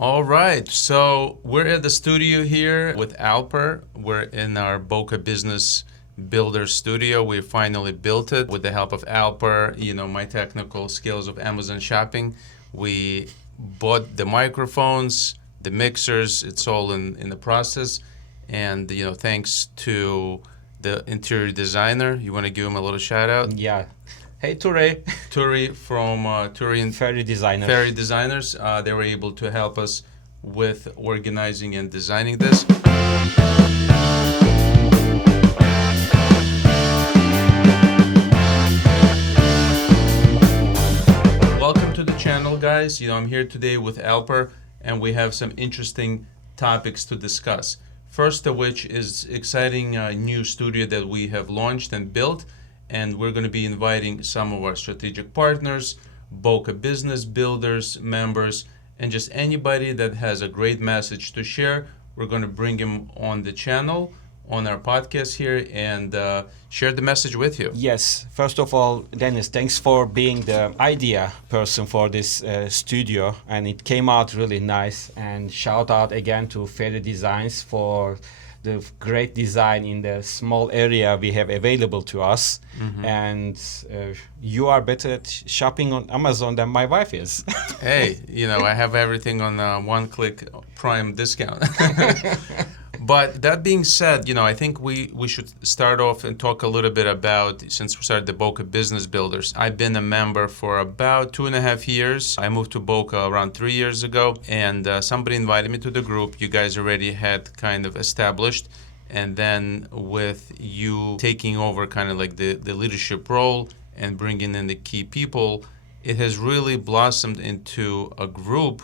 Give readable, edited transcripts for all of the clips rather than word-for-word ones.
All right, so we're at the studio here with Alper. We're in our Boca Business Builders studio. We finally built it with the help of Alper, my technical skills of Amazon shopping. We bought the microphones, the mixers, it's all in the process. And, thanks to the interior designer. You want to give him a little shout out? Yeah. Hey, Ture. Turi from Turi and Ferry designer. Ferry Designers. They were able to help us with organizing and designing this. Welcome to the channel, guys. I'm here today with Alper, and we have some interesting topics to discuss. First of which is exciting new studio that we have launched and built. And we're going to be inviting some of our strategic partners, Boca Business Builders members, and just anybody that has a great message to share. We're going to bring him on the channel, on our podcast here, and share the message with you. Yes. First of all, Denis, thanks for being the idea person for this studio. And it came out really nice. And shout out again to Ferry Designs for the great design in the small area we have available to us. Mm-hmm. And you are better at shopping on Amazon than my wife is. Hey, I have everything on one-click Prime discount. But that being said, I think we should start off and talk a little bit about, since we started the Boca Business Builders. I've been a member for about 2.5 years. I moved to Boca around 3 years ago, and somebody invited me to the group. You guys already had kind of established. And then with you taking over kind of like the leadership role and bringing in the key people, it has really blossomed into a group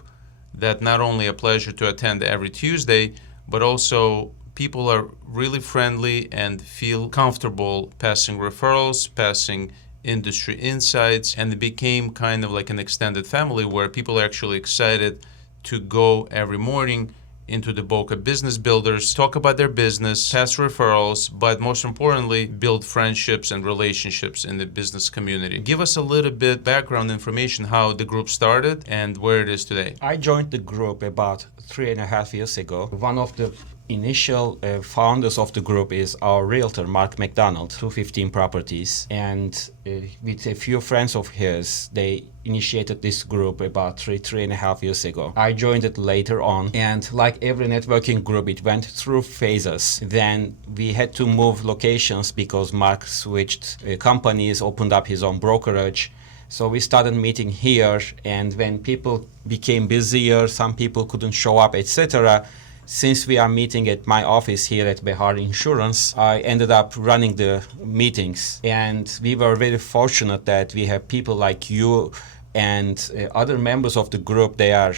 that not only a pleasure to attend every Tuesday, but also people are really friendly and feel comfortable passing referrals, passing industry insights, and it became kind of like an extended family where people are actually excited to go every morning into the Boca Business Builders, talk about their business, pass referrals, but most importantly, build friendships and relationships in the business community. Give us a little bit background information, how the group started and where it is today. I joined the group about 3.5 years ago. One of the initial founders of the group is our realtor, Mark McDonald, 215 Properties. And with a few friends of his, they initiated this group about 3.5 years ago. I joined it later on, and like every networking group, it went through phases. Then we had to move locations because Mark switched companies, opened up his own brokerage. So we started meeting here, and when people became busier, some people couldn't show up, etc. Since we are meeting at my office here at Behar Insurance, I ended up running the meetings. And we were very fortunate that we have people like you and other members of the group. They are,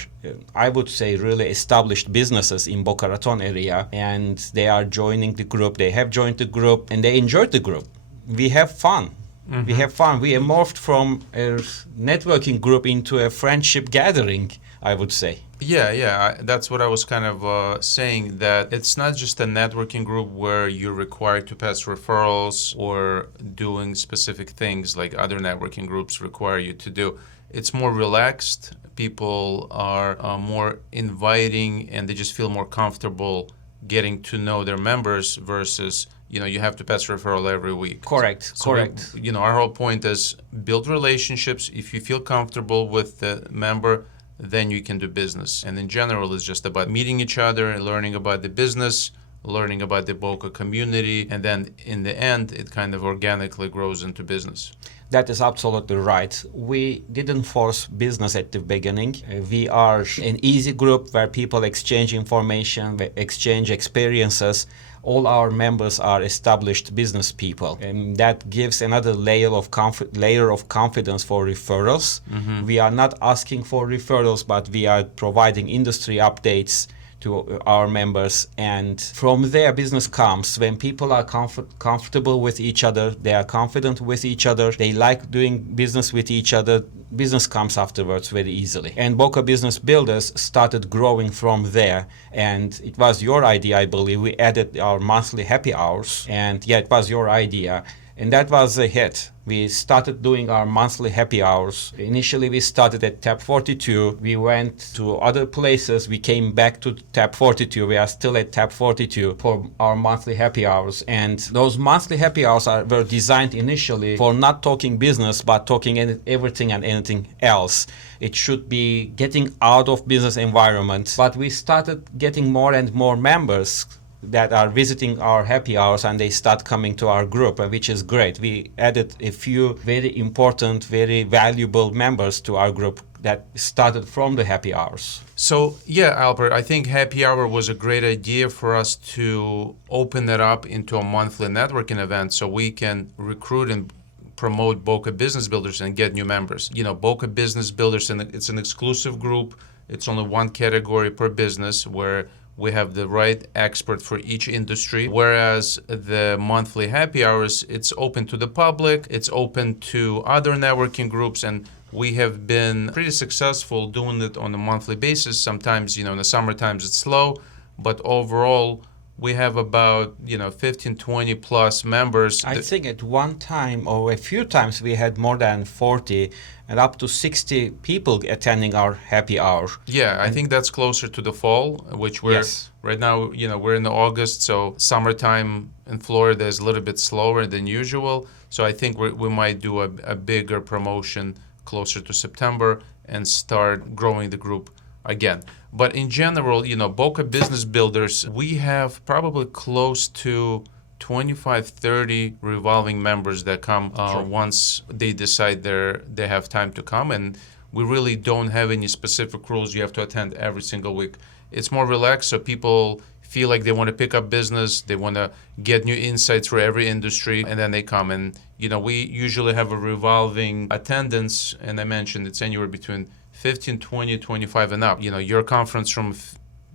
I would say, really established businesses in Boca Raton area. And they are joining the group. They have joined the group and they enjoyed the group. We have fun. Mm-hmm. We have fun. We morphed from a networking group into a friendship gathering, I would say. Yeah. That's what I was kind of saying, that it's not just a networking group where you're required to pass referrals or doing specific things like other networking groups require you to do. It's more relaxed. People are more inviting, and they just feel more comfortable getting to know their members versus you have to pass referral every week. Correct. Our whole point is build relationships. If you feel comfortable with the member, then you can do business. And in general, it's just about meeting each other and learning about the business, learning about the Boca community, and then in the end, it kind of organically grows into business. That is absolutely right. We didn't force business at the beginning. We are an easy group where people exchange information, exchange experiences. All our members are established business people, and that gives another layer of confidence for referrals. Mm-hmm. We are not asking for referrals, but we are providing industry updates to our members, and from there business comes. When people are comfortable with each other, they are confident with each other, they like doing business with each other, business comes afterwards very easily. And Boca Business Builders started growing from there, and it was your idea, I believe. We added our monthly happy hours, and it was your idea, and that was a hit. we started doing our monthly happy hours. Initially, we started at Tab 42. We went to other places. We came back to Tab 42. We are still at Tab 42 for our monthly happy hours. And those monthly happy hours were designed initially for not talking business, but talking everything and anything else. It should be getting out of business environment. But we started getting more and more members that are visiting our happy hours, and they start coming to our group, which is great. We added a few very important, very valuable members to our group that started from the happy hours. So, yeah, Alper, I think happy hour was a great idea for us to open it up into a monthly networking event so we can recruit and promote Boca Business Builders and get new members. You know, Boca Business Builders, and it's an exclusive group. It's only one category per business where we have the right expert for each industry, whereas the monthly happy hours, it's open to the public, it's open to other networking groups, and we have been pretty successful doing it on a monthly basis. Sometimes, in the summer times it's slow, but overall, we have about 15, 20 plus members. I think at one time or a few times we had more than 40 and up to 60 people attending our happy hour. Yeah, I think that's closer to the fall, which we're right now, we're in August, so summertime in Florida is a little bit slower than usual. So I think we might do a bigger promotion closer to September and start growing the group again. But in general, Boca Business Builders, we have probably close to 25, 30 revolving members that come once they decide they have time to come. And we really don't have any specific rules you have to attend every single week. It's more relaxed, so people feel like they want to pick up business, they want to get new insights for every industry, and then they come. And, we usually have a revolving attendance, and I mentioned it's anywhere between 15, 20, 25 and up. Your conference room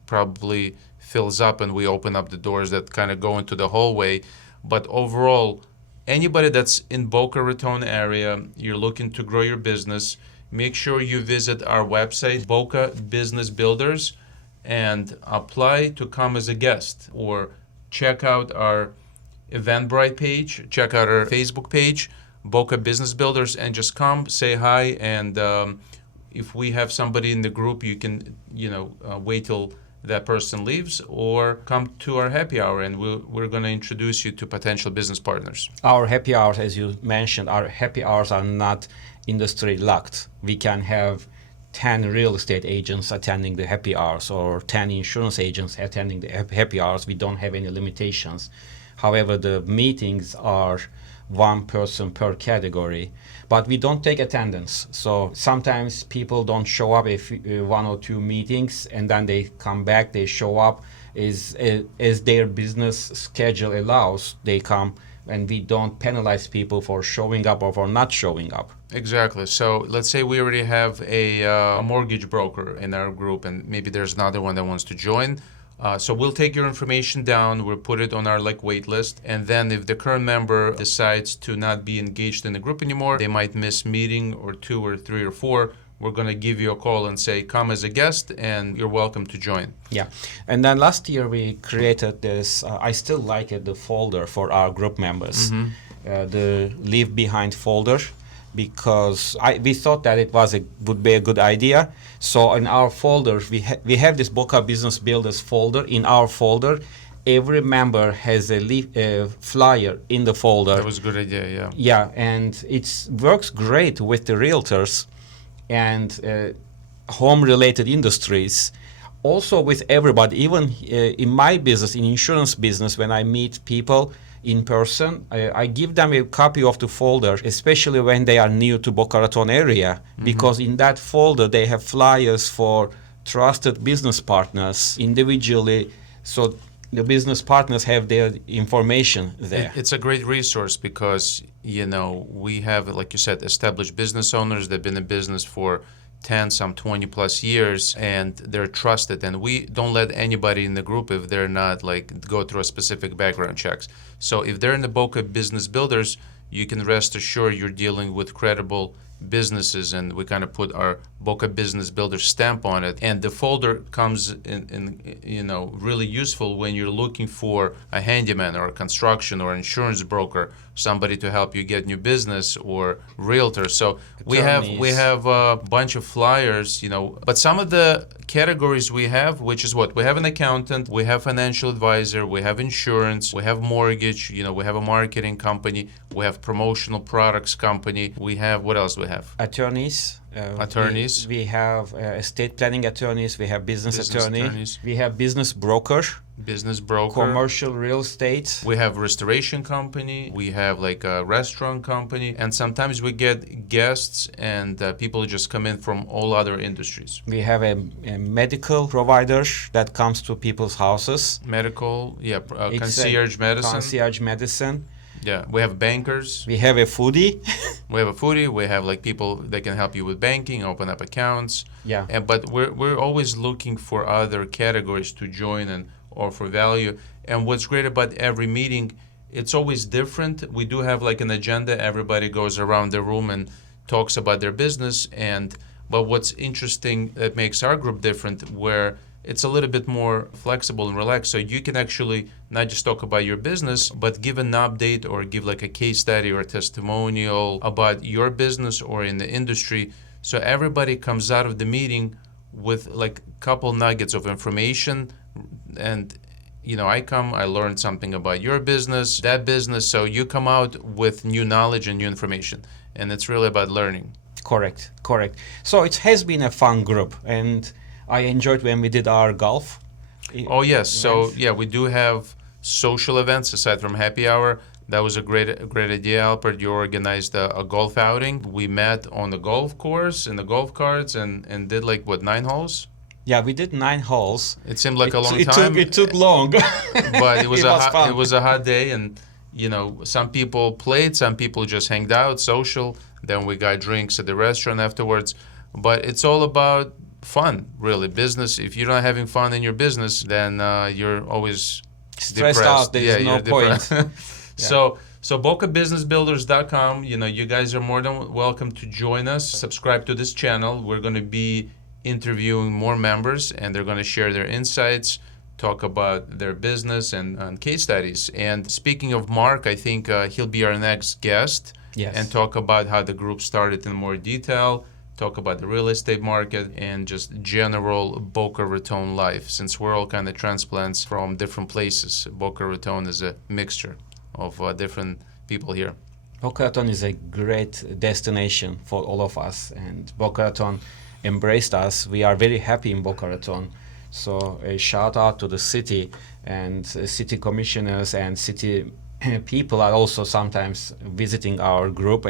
probably fills up and we open up the doors that kind of go into the hallway. But overall, anybody that's in Boca Raton area, you're looking to grow your business, make sure you visit our website, Boca Business Builders, and apply to come as a guest, or check out our Eventbrite page, check out our Facebook page, Boca Business Builders, and just come, say hi, and if we have somebody in the group, you can, wait till that person leaves, or come to our happy hour, and we're going to introduce you to potential business partners. Our happy hours, as you mentioned, our happy hours are not industry locked. We can have 10 real estate agents attending the happy hours or 10 insurance agents attending the happy hours. We don't have any limitations. However, the meetings are one person per category, but we don't take attendance. So sometimes people don't show up if one or two meetings, and then they come back, they show up as their business schedule allows, they come, and we don't penalize people for showing up or for not showing up. Exactly. So let's say we already have a mortgage broker in our group, and maybe there's another one that wants to join. So we'll take your information down, we'll put it on our wait list, and then if the current member decides to not be engaged in the group anymore, they might miss meeting or 2 or 3 or 4, we're going to give you a call and say, come as a guest, and you're welcome to join. Yeah. And then last year we created this, I still like it, the folder for our group members, the Leave Behind folder, because we thought that it would be a good idea. So in our folder, we have this Boca Business Builders folder. In our folder, every member has a flyer in the folder. That was a good idea, yeah. Yeah, and it works great with the realtors and home-related industries. Also with everybody, even in my business, in insurance business, when I meet people in person, I give them a copy of the folder, especially when they are new to Boca Raton area, because in that folder they have flyers for trusted business partners individually, so the business partners have their information there. It's a great resource because, we have, like you said, established business owners that have been in business for 10, some 20 plus years, and they're trusted. And we don't let anybody in the group if they're not go through a specific background checks. So if they're in the Boca Business Builders, you can rest assured you're dealing with credible businesses, and we kind of put our Boca Business Builders stamp on it. And the folder comes in really useful when you're looking for a handyman or a construction or insurance broker, somebody to help you get new business, or realtor. So we have a bunch of flyers, but some of the categories we have, which is what we have: an accountant, we have financial advisor, we have insurance, we have mortgage, we have a marketing company, we have promotional products company, we have, what else do we have? Attorneys. Attorneys. We have estate planning attorneys. We have business attorneys. Attorneys. We have business broker. Business broker. Commercial real estate. We have restoration company. We have like a restaurant company. And sometimes we get guests and people just come in from all other industries. We have a medical provider that comes to people's houses. Medical, concierge medicine. Concierge medicine. Yeah, we have bankers. We have a foodie. We have a foodie. We have like people that can help you with banking, open up accounts. Yeah. But we're always looking for other categories to join and offer value. And what's great about every meeting, it's always different. We do have like an agenda. Everybody goes around the room and talks about their business. But what's interesting that makes our group different, where it's a little bit more flexible and relaxed, so you can actually not just talk about your business, but give an update or give like a case study or a testimonial about your business or in the industry. So everybody comes out of the meeting with like a couple nuggets of information, and I learned something about your business, that business, so you come out with new knowledge and new information, and it's really about learning. Correct. So it has been a fun group, and I enjoyed when we did our golf. Oh yes, so yeah, we do have social events aside from happy hour. That was a great idea, Alper. You organized a golf outing. We met on the golf course in the golf carts and did like 9 holes? Yeah, we did 9 holes. It seemed like a long time. It took long, but it was fun. It was a hot day, and some people played, some people just hanged out, social. Then we got drinks at the restaurant afterwards. But it's all about fun, really. Business. If you're not having fun in your business, then you're always stressed depressed. out. There's no point. So bocabusinessbuilders.com. You guys are more than welcome to join us. Subscribe to this channel. We're going to be interviewing more members, and they're going to share their insights, talk about their business and case studies. And speaking of Mark, I think he'll be our next guest. Yes. And talk about how the group started in more detail, talk about the real estate market, and just general Boca Raton life. Since we're all kind of transplants from different places, Boca Raton is a mixture of different people here. Boca Raton is a great destination for all of us, and Boca Raton embraced us. We are very happy in Boca Raton. So a shout out to the city, and city commissioners and city people are also sometimes visiting our group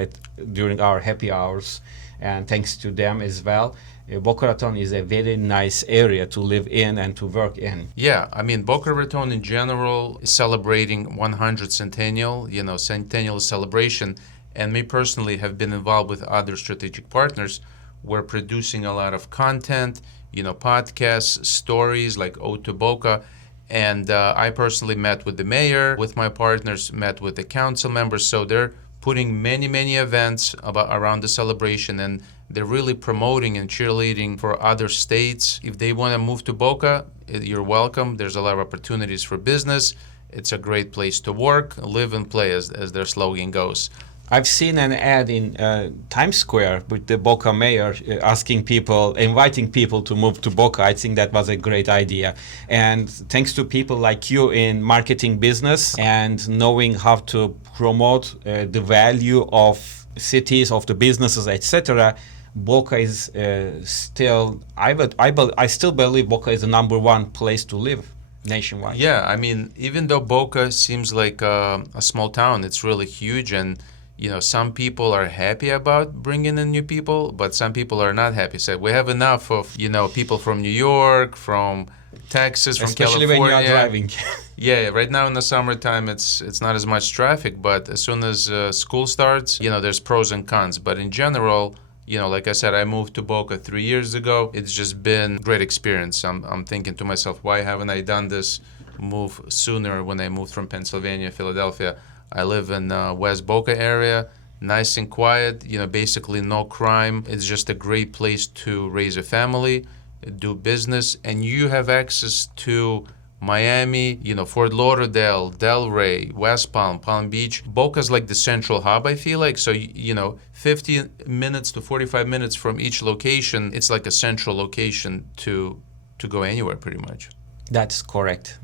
during our happy hours, and thanks to them as well. Boca Raton is a very nice area to live in and to work in. Yeah, I mean, Boca Raton in general is celebrating 100 centennial celebration, and me personally have been involved with other strategic partners. We're producing a lot of content, podcasts, stories like Ode to Boca. And I personally met with the mayor, with my partners, met with the council members. So they're putting many events around the celebration, and they're really promoting and cheerleading for other states. If they want to move to Boca, you're welcome. There's a lot of opportunities for business. It's a great place to work, live, and play, as their slogan goes. I've seen an ad in Times Square with the Boca mayor inviting people to move to Boca. I think that was a great idea. And thanks to people like you in marketing business and knowing how to promote the value of cities, of the businesses, etc., Boca is still, I still believe Boca is the number one place to live nationwide. Yeah, I mean, even though Boca seems like a small town, it's really huge, and some people are happy about bringing in new people, but some people are not happy. So we have enough of, people from New York, from Texas, from Especially California. When you are driving. Yeah, right now in the summertime, it's not as much traffic, but as soon as school starts, there's pros and cons. But in general, like I said, I moved to Boca 3 years ago. It's just been a great experience. I'm thinking to myself, why haven't I done this move sooner when I moved from Pennsylvania, Philadelphia? I live in West Boca area, nice and quiet, basically no crime. It's just a great place to raise a family, do business, and you have access to Miami, Fort Lauderdale, Delray, West Palm, Palm Beach. Boca's like the central hub, I feel like. So, 50 minutes to 45 minutes from each location, it's like a central location to go anywhere pretty much. That's correct.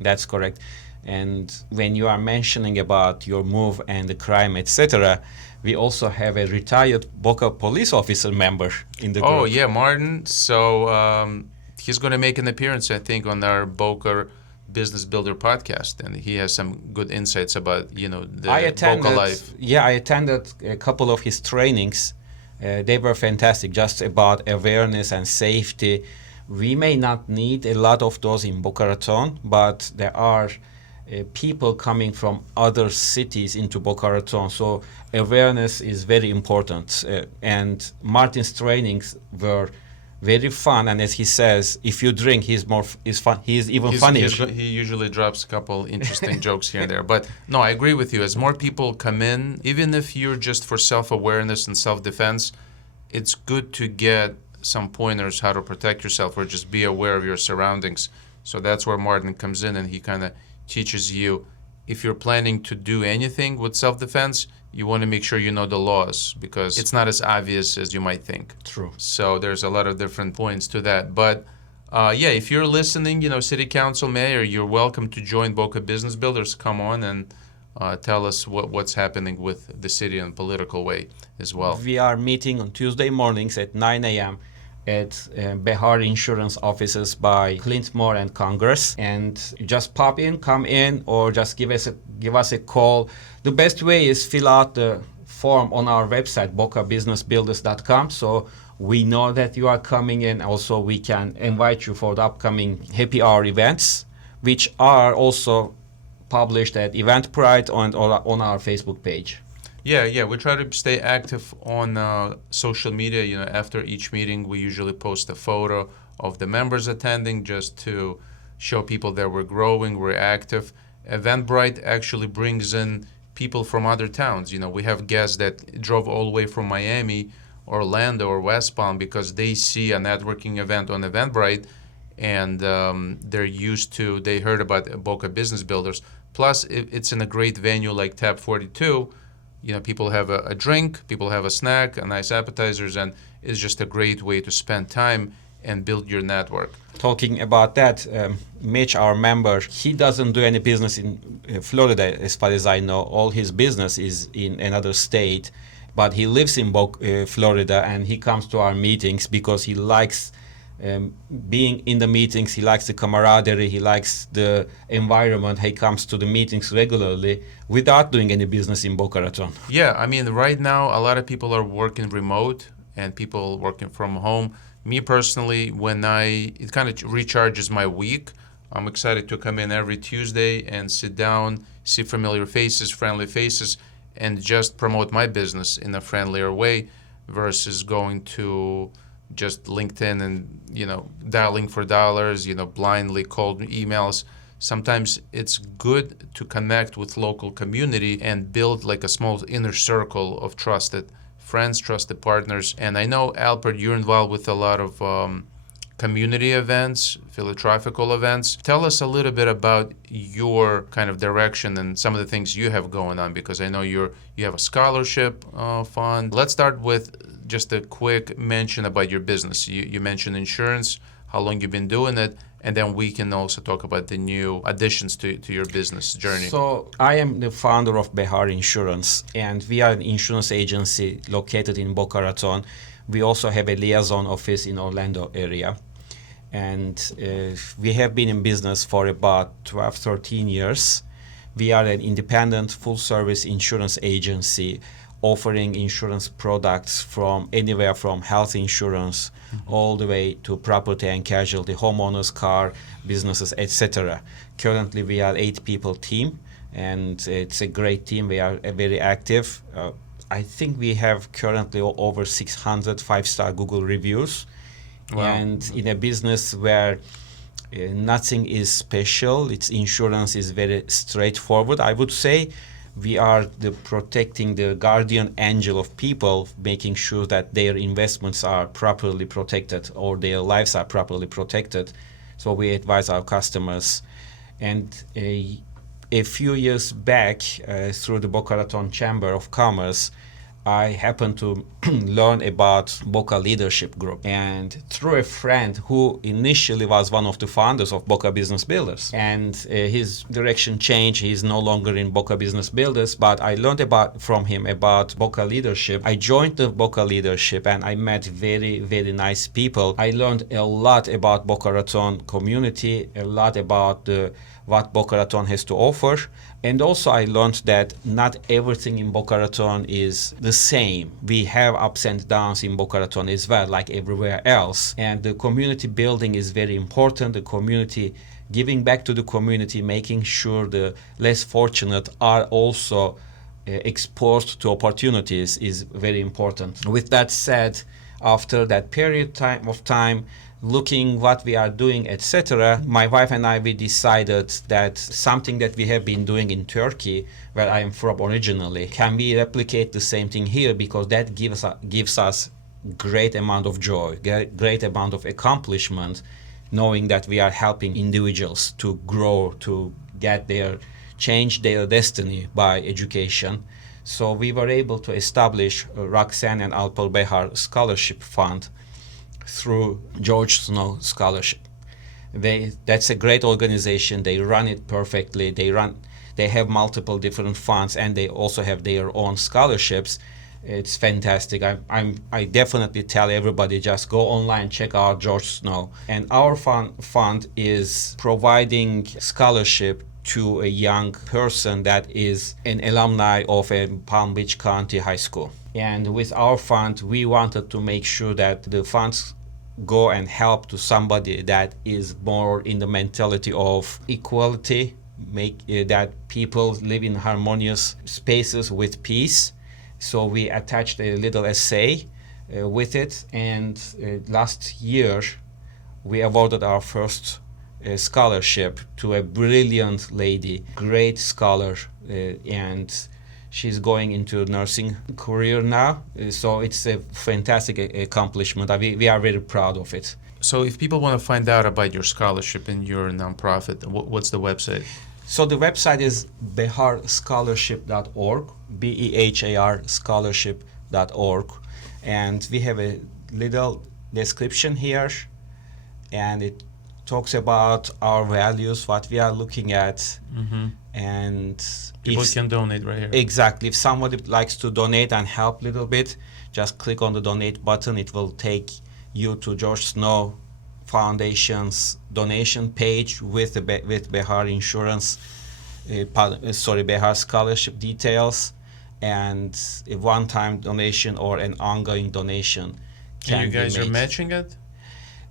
And when you are mentioning about your move and the crime, etc., we also have a retired Boca police officer member in the group. Oh, yeah, Martin. So he's going to make an appearance, I think, on our Boca Business Builder podcast, and he has some good insights about, the Boca life. Yeah, I attended a couple of his trainings. They were fantastic, just about awareness and safety. We may not need a lot of those in Boca Raton, but there are people coming from other cities into Boca Raton, so awareness is very important. And Martin's trainings were very fun, and as he says, if you drink, he's fun. He's even funnier. He usually drops a couple interesting jokes here and there. But no, I agree with you. As more people come in, even if you're just for self-awareness and self-defense, it's good to get some pointers how to protect yourself or just be aware of your surroundings. So that's where Martin comes in, and he kind of teaches you, if you're planning to do anything with self-defense, you want to make sure you know the laws, because it's not as obvious as you might think. True. So there's a lot of different points to that. But if you're listening, city council, mayor, you're welcome to join Boca Business Builders. Come on and tell us what's happening with the city in a political way as well. We are meeting on Tuesday mornings at 9 a.m. at Behar Insurance offices by Clintmore and Congress, and just pop in, come in, or just give us a call. The best way is fill out the form on our website, bocabusinessbuilders.com, so we know that you are coming in. Also, we can invite you for the upcoming happy hour events, which are also published at Eventbrite and on our Facebook page. Yeah, we try to stay active on social media. After each meeting, we usually post a photo of the members attending, just to show people that we're growing, we're active. Eventbrite actually brings in people from other towns. We have guests that drove all the way from Miami, Orlando, or West Palm because they see a networking event on Eventbrite, and they heard about Boca Business Builders. Plus, it's in a great venue like Tab 42. People have a drink, people have a snack, a nice appetizers, and it's just a great way to spend time and build your network. Talking about that, Mitch, our member, he doesn't do any business in Florida, as far as I know. All his business is in another state, but he lives in Florida, and he comes to our meetings because he likes being in the meetings. He likes the camaraderie, he likes the environment. He comes to the meetings regularly without doing any business in Boca Raton. Yeah, right now a lot of people are working remote and people working from home. Me personally, it kind of recharges my week. I'm excited to come in every Tuesday and sit down, see familiar faces, friendly faces, and just promote my business in a friendlier way versus going to just LinkedIn and dialing for dollars, blindly cold emails. Sometimes it's good to connect with local community and build like a small inner circle of trusted friends, trusted partners. And I know, Alper, you're involved with a lot of community events, philanthropical events. Tell us a little bit about your kind of direction and some of the things you have going on, because I know you have a scholarship fund. Let's start with just a quick mention about your business. You mentioned insurance, how long you've been doing it, and then we can also talk about the new additions to your business journey. So I am the founder of Behar Insurance, and we are an insurance agency located in Boca Raton. We also have a liaison office in Orlando area. And we have been in business for about 12, 13 years. We are an independent full-service insurance agency offering insurance products from anywhere from health insurance all the way to property and casualty, homeowners, car, businesses, etc. Currently, we are 8-people team, and it's a great team. We are very active. I think we have currently over 600 5-star Google reviews. Wow. And in a business where nothing is special, its insurance is very straightforward, I would say. we are the protecting the guardian angel of people, making sure that their investments are properly protected or their lives are properly protected. So we advise our customers. And a few years back, through the Boca Raton Chamber of Commerce, I happened to learn about Boca Leadership Group, and through a friend who initially was one of the founders of Boca Business Builders, and his direction changed. He's no longer in Boca Business Builders, but I learned from him about Boca Leadership. I joined the Boca Leadership and I met very, very nice people. I learned a lot about Boca Raton community, a lot about what Boca Raton has to offer. And also I learned that not everything in Boca Raton is the same. We have ups and downs in Boca Raton as well, like everywhere else. And the community building is very important. The community, giving back to the community, making sure the less fortunate are also exposed to opportunities is very important. With that said, after that period of time, looking what we are doing, etc., my wife and I, we decided that something that we have been doing in Turkey, where I am from originally, can we replicate the same thing here, because that gives us great amount of joy, great amount of accomplishment, knowing that we are helping individuals to grow, to change their destiny by education. So we were able to establish Roxanne and Alper Behar Scholarship Fund through George Snow Scholarship. That's a great organization. They run it perfectly. They have multiple different funds, and they also have their own scholarships. It's fantastic. I definitely tell everybody, just go online, check out George Snow. And our fund is providing scholarship to a young person that is an alumni of a Palm Beach County high school. And with our fund, we wanted to make sure that the funds go and help to somebody that is more in the mentality of equality, make that people live in harmonious spaces with peace. So we attached a little essay with it, and last year we awarded our first scholarship to a brilliant lady, great scholar, and she's going into nursing career now. So it's a fantastic accomplishment. We are very proud of it. So if people want to find out about your scholarship and your nonprofit, what's the website? So the website is beharscholarship.org, BEHAR scholarship.org. And we have a little description here, and it talks about our values, what we are looking at, Mm-hmm. and People can donate right here. Exactly. If somebody likes to donate and help a little bit, just click on the donate button. It will take you to George Snow Foundation's donation page with Behar Insurance, Behar Scholarship details, and a one-time donation or an ongoing donation can And you guys be made. are matching it?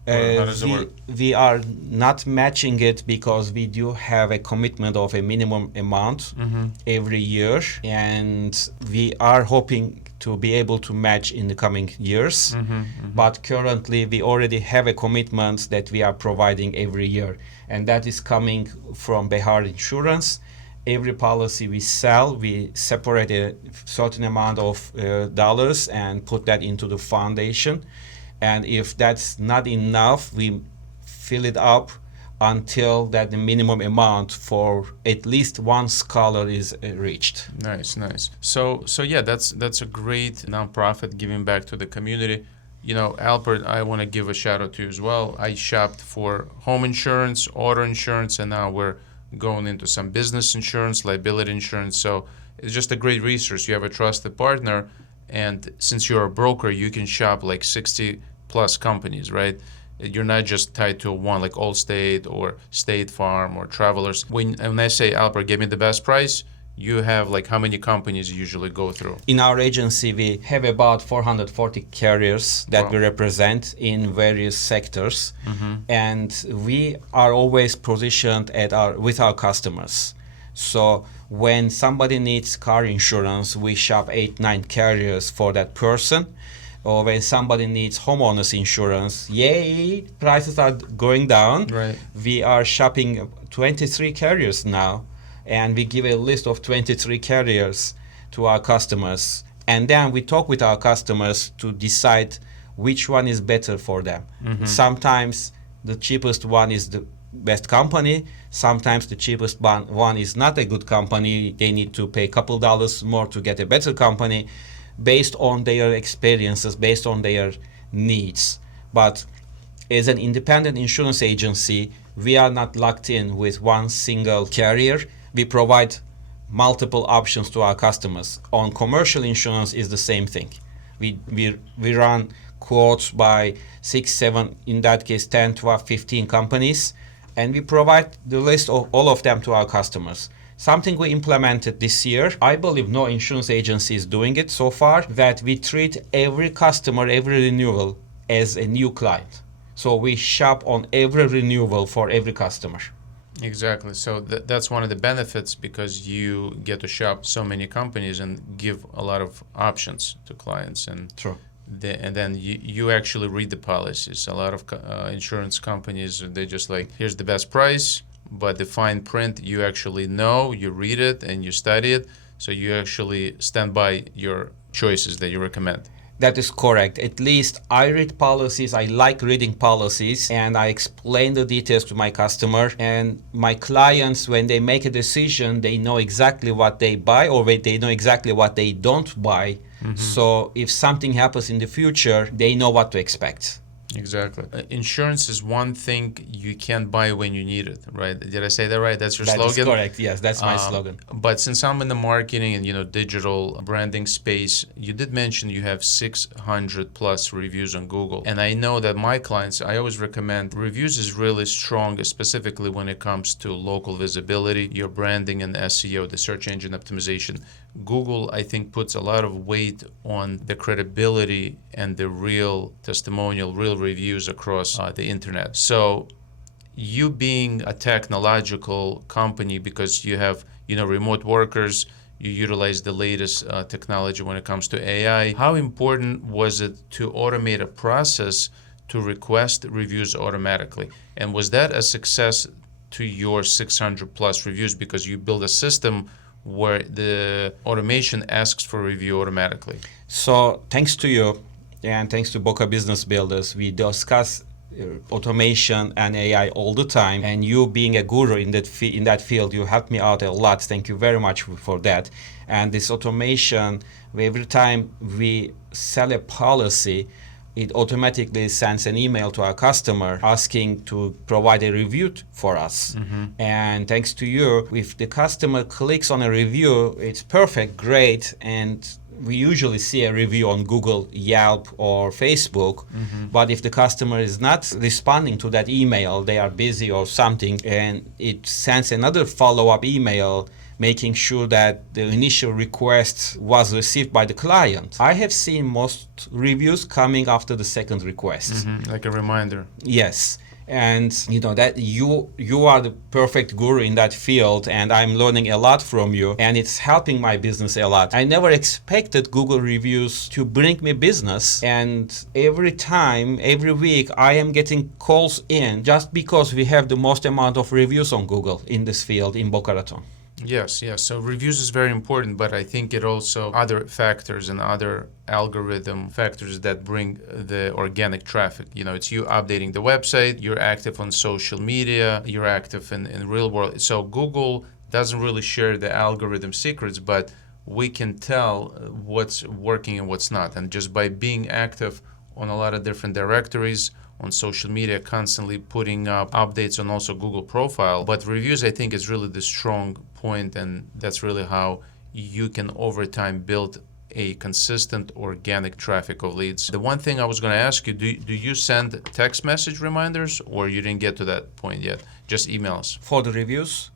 How does it work? We are not matching it because we do have a commitment of a minimum amount every year, and we are hoping to be able to match in the coming years. But currently we already have a commitment that we are providing every year, and that is coming from Behar Insurance. Every policy we sell, we separate a certain amount of dollars and put that into the foundation. And if that's not enough, we fill it up until that the minimum amount for at least one scholar is reached. Nice. So yeah, that's a great nonprofit giving back to the community. You know, Alper, I want to give a shout out to you as well. I shopped for home insurance, auto insurance, and now we're going into some business insurance, liability insurance. So it's just a great resource. You have a trusted partner. And since you're a broker, you can shop like 60 plus companies, right? You're not just tied to one like Allstate or State Farm or Travelers. When I say, Alper, give me the best price, you have like how many companies you usually go through? In our agency, we have about 440 carriers that we represent in various sectors. And we are always positioned with our customers. So when somebody needs car insurance, we shop 8-9 carriers for that person. Or when somebody needs homeowners insurance, yay, prices are going down. Right. We are shopping 23 carriers now. and we give a list of 23 carriers to our customers. And then we talk with our customers to decide which one is better for them. Sometimes the cheapest one is the best company. Sometimes the cheapest one is not a good company. They need to pay a couple dollars more to get a better company based on their experiences, based on their needs. But as an independent insurance agency, we are not locked in with one single carrier. We provide multiple options to our customers. On commercial insurance is the same thing. We run quotes by 6, 7, in that case 10, 12, 15 companies, and we provide the list of all of them to our customers. Something we implemented this year, I believe no insurance agency is doing it so far, that we treat every customer, every renewal as a new client. So we shop on every renewal for every customer. Exactly. So that's one of the benefits, because you get to shop so many companies and give a lot of options to clients. And True. and then you actually read the policies. A lot of insurance companies, they just like, here's the best price, but the fine print you actually know, you read it and you study it, so you actually stand by your choices that you recommend. That is correct. At least I read policies. I like reading policies, and I explain the details to my customer. And my clients, when they make a decision, they know exactly what they buy, or they know exactly what they don't buy. So if something happens in the future, they know what to expect. Exactly. Insurance is one thing you can't buy when you need it, right? Did I say that right? That's your slogan? That is correct. Yes, that's my slogan. But since I'm in the marketing and digital branding space, you did mention you have 600 plus reviews on Google, and I know that my clients, I always recommend reviews is really strong, specifically when it comes to local visibility, your branding and SEO, the search engine optimization. Google, I think, puts a lot of weight on the credibility and the real testimonial, real reviews across the internet. So you being a technological company, because you have remote workers, you utilize the latest technology when it comes to AI, how important was it to automate a process to request reviews automatically? And was that a success to your 600 plus reviews, because you build a system where the automation asks for review automatically? So thanks to you and thanks to Boca Business Builders, we discuss automation and AI all the time. And you being a guru in that field, you helped me out a lot. Thank you very much for that. And this automation, every time we sell a policy, it automatically sends an email to our customer asking to provide a review for us. And thanks to you, if the customer clicks on a review, it's perfect, great, and we usually see a review on Google, Yelp, or Facebook. But if the customer is not responding to that email, they are busy or something, and it sends another follow-up email making sure that the initial request was received by the client. I have seen most reviews coming after the second request. Like a reminder. Yes. And that you are the perfect guru in that field, and I'm learning a lot from you, and it's helping my business a lot. I never expected Google reviews to bring me business, and every time, every week, I am getting calls in just because we have the most amount of reviews on Google in this field in Boca Raton. Yes. So reviews is very important, but I think it also other factors and other algorithm factors that bring the organic traffic. It's you updating the website, you're active on social media, you're active in real world. So Google doesn't really share the algorithm secrets, but we can tell what's working and what's not. And just by being active on a lot of different directories, on social media, constantly putting up updates on also Google profile. But reviews, I think, is really the strong point, and that's really how you can over time build a consistent organic traffic of leads. The one thing I was going to ask you, do you send text message reminders, or you didn't get to that point yet? Just emails? For the reviews,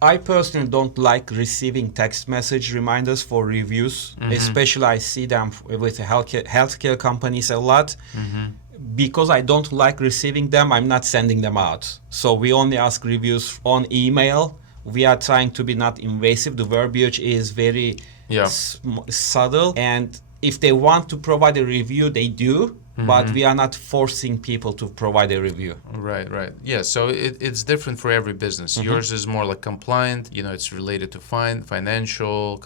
I personally don't like receiving text message reminders for reviews, especially I see them with healthcare companies a lot. Because I don't like receiving them, I'm not sending them out. So we only ask reviews on email. We are trying to be not invasive. The verbiage is very subtle. And if they want to provide a review, they do. but we are not forcing people to provide a review. Right, right. Yeah, so it's different for every business. Yours is more like compliant, it's related to financial,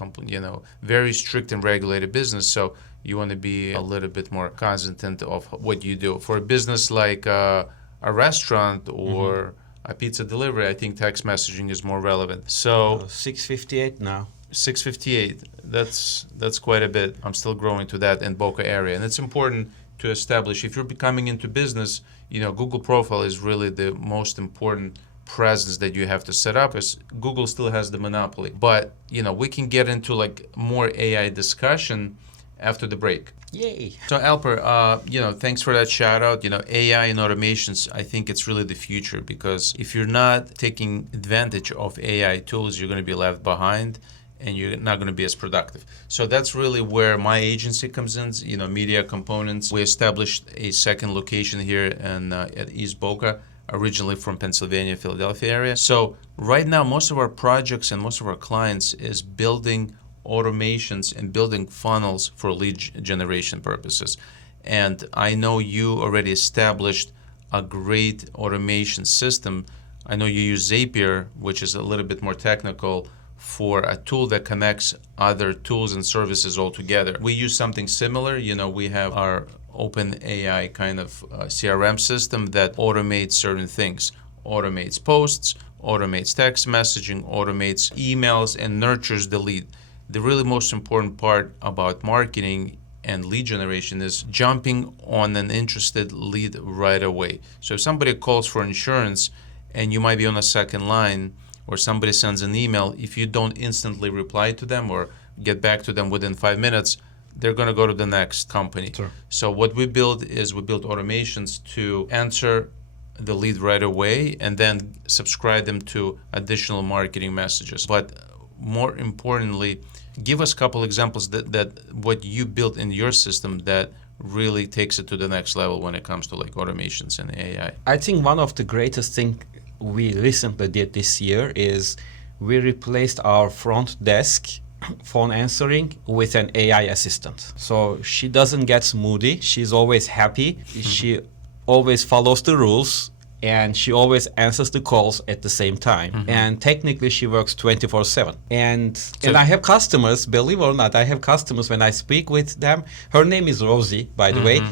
very strict and regulated business. So you want to be a little bit more cognizant of what you do. For a business like a restaurant or a pizza delivery, I think text messaging is more relevant. So 658 now. 658, that's quite a bit. I'm still growing to that in Boca area. And it's important to establish, if you're becoming into business, Google profile is really the most important presence that you have to set up, as Google still has the monopoly. But, we can get into like more AI discussion after the break. Yay. So Alper, thanks for that shout out. AI and automations, I think it's really the future, because if you're not taking advantage of AI tools, you're going to be left behind and you're not going to be as productive. So that's really where my agency comes in, Media Components. We established a second location here at East Boca, originally from Pennsylvania, Philadelphia area. So right now, most of our projects and most of our clients is building automations and building funnels for lead generation purposes. And I know you already established a great automation system. I know you use Zapier, which is a little bit more technical, for a tool that connects other tools and services all together. We use something similar. We have our open AI kind of CRM system that automates certain things, automates posts, automates text messaging, automates emails, and nurtures the lead. The really most important part about marketing and lead generation is jumping on an interested lead right away. So if somebody calls for insurance and you might be on a second line, or somebody sends an email, if you don't instantly reply to them or get back to them within 5 minutes, they're going to go to the next company. Sure. So what we build automations to answer the lead right away and then subscribe them to additional marketing messages. But more importantly, give us a couple examples that what you built in your system that really takes it to the next level when it comes to like automations and AI. I think one of the greatest things we recently did this year is we replaced our front desk phone answering with an AI assistant. So she doesn't get moody. She's always happy. She always follows the rules, and she always answers the calls at the same time. And technically she works 24/7. And I have customers, believe it or not, I have customers when I speak with them. Her name is Rosie, by the way.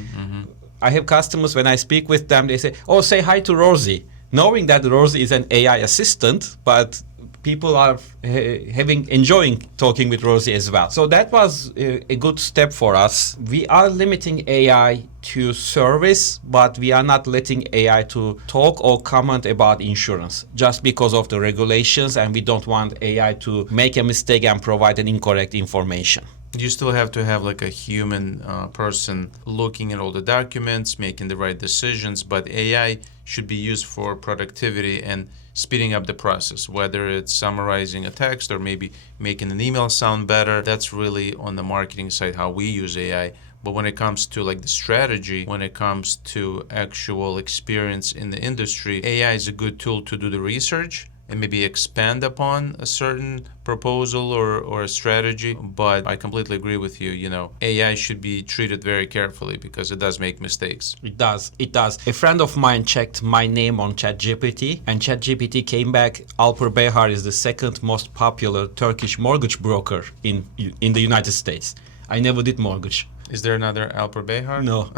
I have customers when I speak with them, they say, "Oh, say hi to Rosie," knowing that Rosie is an AI assistant, but people are enjoying talking with Rosie as well. So that was a good step for us. We are limiting AI to service, but we are not letting AI to talk or comment about insurance just because of the regulations, and we don't want AI to make a mistake and provide an incorrect information. You still have to have like a human person looking at all the documents, making the right decisions, but AI should be used for productivity and speeding up the process, whether it's summarizing a text or maybe making an email sound better. That's really on the marketing side how we use AI. But when it comes to like the strategy, when it comes to actual experience in the industry, AI is a good tool to do the research and maybe expand upon a certain proposal or a strategy. But I completely agree with you. AI should be treated very carefully because it does make mistakes. It does. A friend of mine checked my name on ChatGPT, and ChatGPT came back, Alper Behar is the second most popular Turkish mortgage broker in the United States. I never did mortgage. Is there another Alper Behar? No.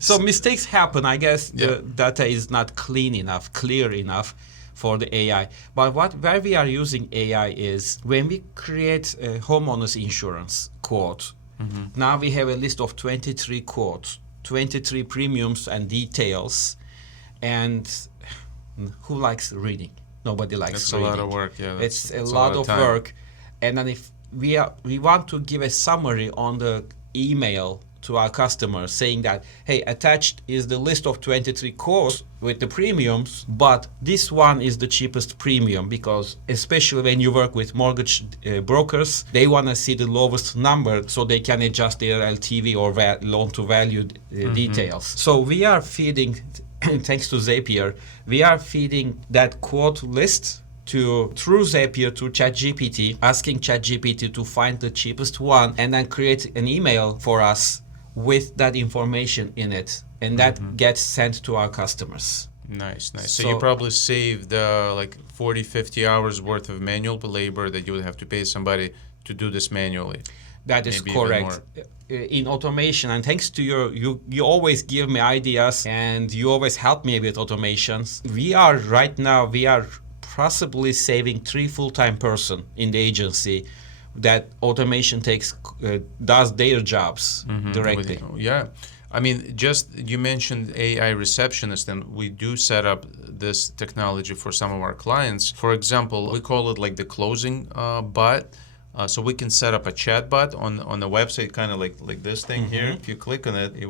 So mistakes happen. I guess the data is not clear enough for the AI. But where we are using AI is when we create a homeowner's insurance quote. Now we have a list of 23 quotes, 23 premiums and details. And who likes reading? Nobody likes reading. It's a lot of work, yeah. It's a lot of work. And then if we want to give a summary on the email to our customers saying that, hey, attached is the list of 23 quotes with the premiums, but this one is the cheapest premium, because especially when you work with mortgage brokers, they want to see the lowest number so they can adjust their LTV or loan to value details. So we are feeding, thanks to Zapier, we are feeding that quote list through Zapier to ChatGPT, asking ChatGPT to find the cheapest one and then create an email for us with that information in it, and that gets sent to our customers. Nice. So you probably saved like 40, 50 hours worth of manual labor that you would have to pay somebody to do this manually. That is Maybe even correct. In automation, and thanks to you always give me ideas and you always help me with automations. We are possibly saving 3 full-time person in the agency that automation does their jobs directly. Yeah. I mean, you mentioned AI receptionist, and we do set up this technology for some of our clients. For example, we call it like the closing bot. So we can set up a chat bot on the website, kind of like this thing here. If you click on it, it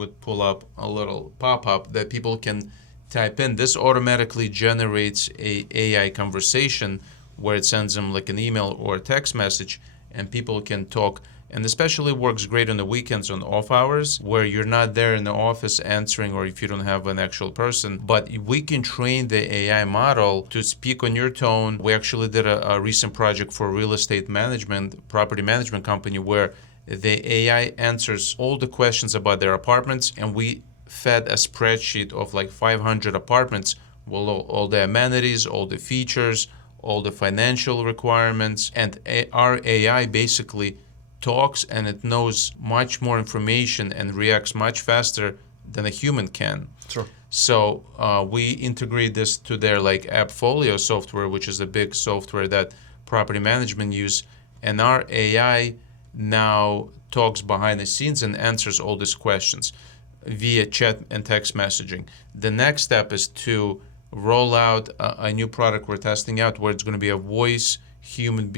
would pull up a little pop-up that people can type in. This automatically generates a AI conversation where it sends them like an email or a text message, and people can talk. And especially works great on the weekends, on off hours, where you're not there in the office answering, or if you don't have an actual person. But we can train the AI model to speak on your tone. We actually did a recent project for a real estate management, property management company, where the AI answers all the questions about their apartments, and we fed a spreadsheet of like 500 apartments with all the amenities, all the features, all the financial requirements, and our AI basically talks, and it knows much more information and reacts much faster than a human can. Sure. So we integrate this to their like AppFolio software, which is a big software that property management use, and our AI now talks behind the scenes and answers all these questions via chat and text messaging. The next step is to roll out a new product we're testing out, where it's going to be a voice human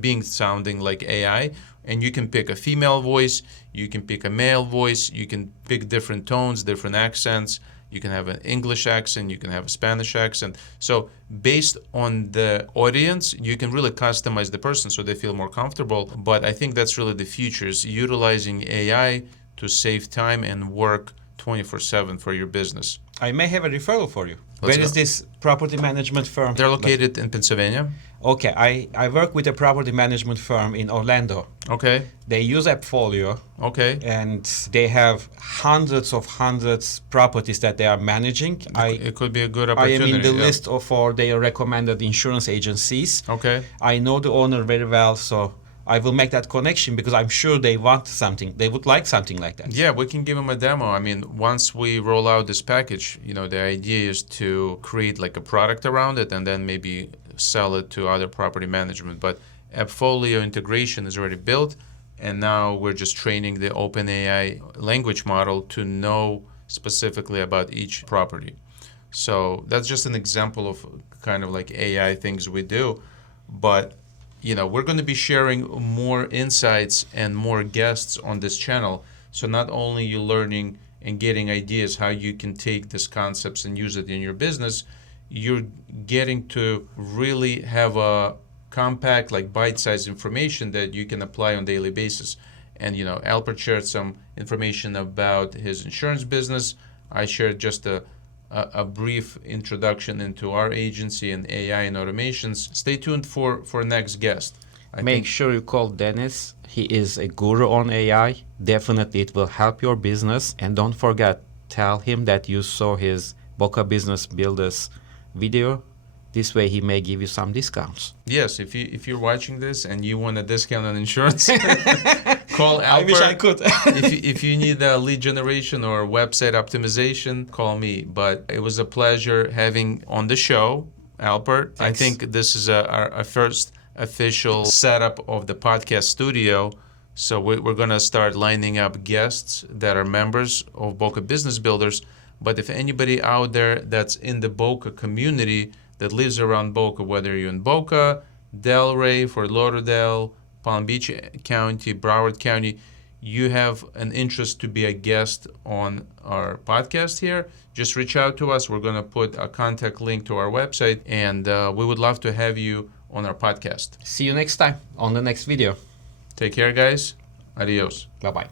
being sounding like AI, and you can pick a female voice, you can pick a male voice, you can pick different tones, different accents. You can have an English accent, you can have a Spanish accent. So based on the audience, you can really customize the person so they feel more comfortable. But I think that's really the future, is utilizing AI to save time and work 24/7 for your business. I may have a referral for you. Let's Where is go. this property management firm? They're located in Pennsylvania. Okay, I work with a property management firm in Orlando. Okay. They use AppFolio, Okay. and they have hundreds properties that they are managing. It could be a good I opportunity. am in the yeah. list for their recommended insurance agencies. Okay. I know the owner very well, so I will make that connection because I'm sure they want something. They would like something like that. Yeah, we can give them a demo. I mean, once we roll out this package, the idea is to create like a product around it and then maybe sell it to other property management. But AppFolio integration is already built, and now we're just training the OpenAI language model to know specifically about each property. So that's just an example of kind of like AI things we do. But we're going to be sharing more insights and more guests on this channel. So not only you learning and getting ideas how you can take these concepts and use it in your business, you're getting to really have a compact, like bite-sized information that you can apply on a daily basis. And Alper shared some information about his insurance business. I shared just a brief introduction into our agency and AI and automations. Stay tuned for next guest. Make sure you call Denis. He is a guru on AI. Definitely it will help your business. And don't forget, tell him that you saw his Boca Business Builders video. This way he may give you some discounts. Yes, if you're watching this and you want a discount on insurance, call Alper. I wish I could. if you need a lead generation or website optimization, call me. But it was a pleasure having on the show, Alper. Thanks. I think this is our first official setup of the podcast studio. So we're going to start lining up guests that are members of Boca Business Builders. But if anybody out there that's in the Boca community that lives around Boca, whether you're in Boca, Delray, Fort Lauderdale, Palm Beach County, Broward County, you have an interest to be a guest on our podcast here, just reach out to us. We're going to put a contact link to our website, and we would love to have you on our podcast. See you next time on the next video. Take care, guys. Adios. Bye-bye.